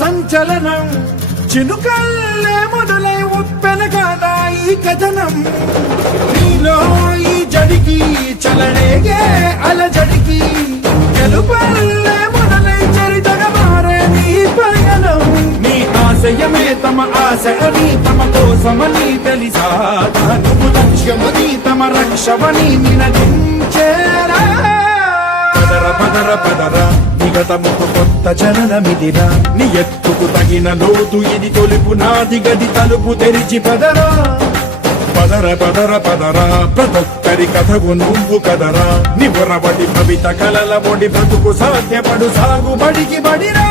సంచలనం చినుకల్లే మొదలై ఉప్పెనగాదా ఈ కథనం నీలో ఈ జడికి చలనేగే అలజడికి గెలుపల్లే మొదలై చరితగా మారే నీ పయనం నీ ఆశయమే తమ ఆశని తమ కోసమని తెలిసా నువ్వు లక్ష్యమని తమ రక్షమని నినదించేరా పదర పదర పదర నిగతముకు కొత్త జననమిదిరా నీ ఎత్తుకు తగిన లోతు ఇది తొలుపు నాది గది తలుపు తెరిచి పదరా పదర పదర పదరా ప్రతొక్కరి కథకు నువ్వు కదరా నిబురబడి భవిత కలల బొడి బ్రతుకు సాధ్యపడు సాగుబడికి బడిరా